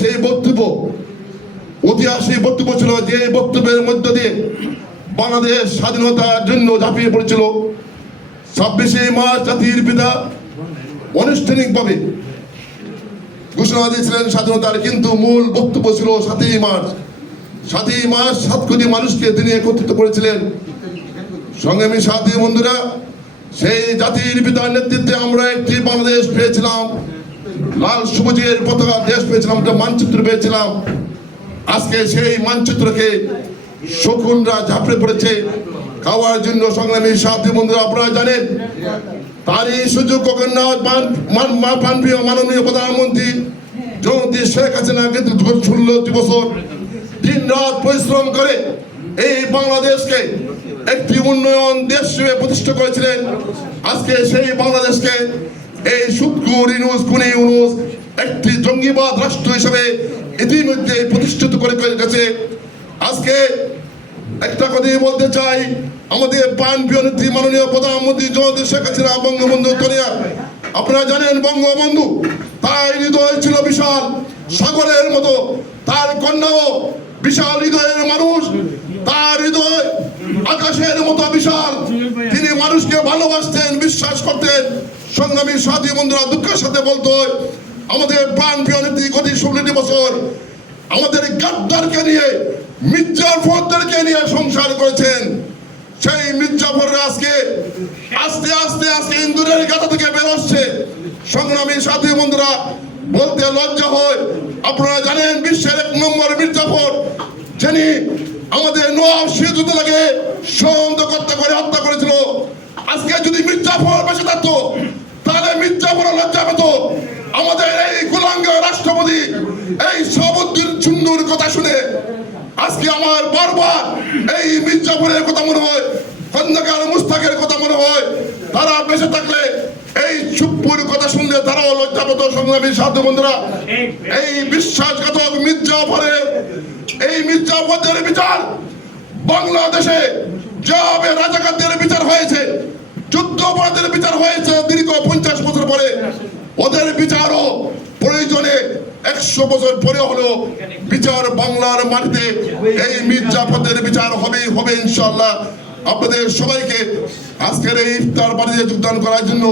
সেই বক্তব্য ঐতিহাসিক বক্তব্য ছিল, যে বক্তব্যের মধ্য দিয়ে বাংলাদেশ স্বাধীনতার জন্য ঝাঁপিয়ে পড়েছিল। 26শে মার্চ জাতির পিতা আনুষ্ঠানিকভাবে ঘোষণা দিয়েছিলেন স্বাধীনতার, কিন্তু মূল বক্তব্য ছিল 7ই মার্চ। 7ই মার্চ 7 কোটি মানুষকে তিনি একত্রিত করেছিলেন। সংগ্রামী সাথী বন্ধুরা, সেই জাতির পিতার নেতৃত্বে আমরা একটি বাংলাদেশ পেয়েছিলাম, লাল সবুজের পতাকা দেশ পেয়েছিলাম, একটা মানচিত্র পেয়েছিলাম। আজকে সেই মানচিত্রকে শকুনরা ঝাঁপড়ে পড়েছে খাওয়ার জন্য। সংগ্রামী সাথী বন্ধুরা, আপনারা জানেন তারই সুযোগ কখন না প্রাণপ্রিয় মাননীয় প্রধানমন্ত্রী জননেত্রী শেখ হাসিনা কিন্তু 16 বছর দিন রাত পরিশ্রম করে এই বাংলাদেশকে একটি উন্নয়ন দেশ হিসেবে প্রতিষ্ঠা করেছিলেন। আজকে সেই বাংলাদেশকে এই সুদখোর খুনি ইউনূস একটি জঙ্গিবাদ রাষ্ট্র হিসেবে ইতিমধ্যে প্রতিষ্ঠিত করে গেছে। আজকে একটা কথাই বলতে চাই, আমাদের প্রাণপ্রিয় নেত্রী মাননীয় প্রধানমন্ত্রী জননেত্রী শেখ হাসিনা বঙ্গবন্ধু কন্যা, আপনারা জানেন বঙ্গবন্ধু তার হৃদয় ছিল বিশাল সাগরের মতো, তার কন্যাও বিশাল হৃদয়ের মানুষ, তার হৃদয় আকাশের মতো বিশাল। তিনি মানুষকে ভালোবাসতেন, বিশ্বাস করতেন। সংগ্রামী সাথী বন্ধুরা, দুঃখের সাথে বলতে হয় আমাদের প্রাণপ্রিয় নেত্রী গত 16 বছর আমাদের গাদ্দারকে নিয়ে, মির্জাফরদেরকে নিয়ে সংসার করেছেন। সেই মির্জাফররা আজকে আস্তে আস্তে আজকে ইন্দুরের গাথা থেকে বেরোচ্ছে। সংগ্রামী সাথী বন্ধুরা, বলতে লজ্জা হয়, আপনারা জানেন বিশ্বের 1 নম্বর মির্জাফর, যিনি আমাদের নওয়াব সিরাজউদ্দৌলাকে সন্দেহকর্তা করে হত্যা করেছিল। আজকে যদি মির্জাফর বেঁচে থাকতো তাহলে মির্জাফর লজ্জা পেত। আমাদের এই কুলাঙ্গ রাষ্ট্রপতি এই শাহাবুদ্দিন চুন্নুর কথা শুনে আজকে আমার বারবার এই মির্জাফরের কথা মনে হয়, খন্দকার মুস্তাকের কথা মনে হয়। তারা বেঁচে থাকলে এই চুপ্পুর কথা শুনলে তারাও লজ্জা পেত। সংগ্রামী সাথী বন্ধুরা, এই বিশ্বাসঘাতক মির্জাফরদের বিচার বাংলাদেশে যেভাবে রাজাকারদের বিচার হয়েছে, যুদ্ধ অপরাধের বিচার হয়েছে দীর্ঘ 50 বছর পরে, ওদের বিচারও প্রয়োজনে 100 বছর পরে হলেও বিচার বাংলার মাটিতে এই মির্জাফরদের বিচার হবে ইনশাআল্লাহ। আপনাদের সবাইকে আজকের এই ইফতার পার্টিতে যোগদান করার জন্য